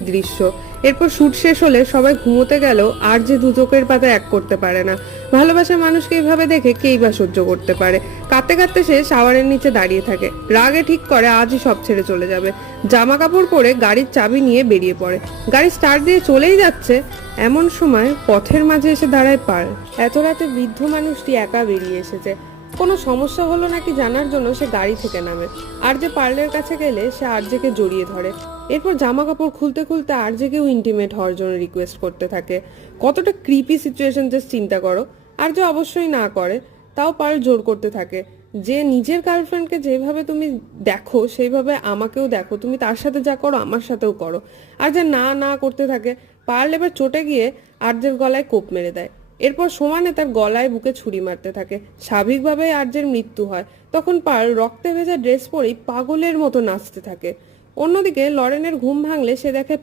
দৃশ্য। এরপর শুট শেষ হলে সবাই ঘুমোতে গেলেও আর যে দু চোখের পাতা এক করতে পারে না। ভালোবাসার মানুষকে এইভাবে দেখে কেই বা সহ্য করতে পারে। কাঁদতে কাঁদতে সে শাওয়ারের নিচে দাঁড়িয়ে থাকে, রাগে ঠিক করে আজই সব ছেড়ে চলে যাবে। জামা কাপড় পরে গাড়ির চাবি নিয়ে বেরিয়ে পড়ে। গাড়ি স্টার্ট দিয়ে চলেই যাচ্ছে, এমন সময় পথের মাঝে এসে দাঁড়ায় পার্ল। এত রাতে বৃদ্ধ মানুষটি একা বেরিয়ে এসেছে। কোনো সমস্যা হলো নাকি জানার জন্য সে গাড়ি থেকে নামে। আরজে পার্লের কাছে গেলে সে আরজেকে জড়িয়ে ধরে। এরপর জামা কাপড় খুলতে খুলতে আরজেকেও ইন্টিমেট হওয়ার জন্য রিকোয়েস্ট করতে থাকে। কতটা ক্রিপি সিচুয়েশন জাস্ট চিন্তা করো। আরজে অবশ্যই না করে, তাও পার্ল জোর করতে থাকে যে নিজের গার্লফ্রেন্ডকে যেভাবে তুমি দেখো সেইভাবে আমাকেও দেখো, তুমি তার সাথে যা করো আমার সাথেও করো। আর যে না না করতে থাকে। পার্ল এবার চটে গিয়ে আরজের গলায় কোপ মেরে দেয়। এরপর সমানে তার গলায় বুকে ছুরি মারতে থাকে। স্বাভাবিকভাবেই আরজের মৃত্যু হয়। তখন পার্ল রক্তে ভেজা ড্রেস পরেই পাগলের মতো নাচতে থাকে। অন্যদিকে লরেনের ঘুম ভাঙলে সে দেখে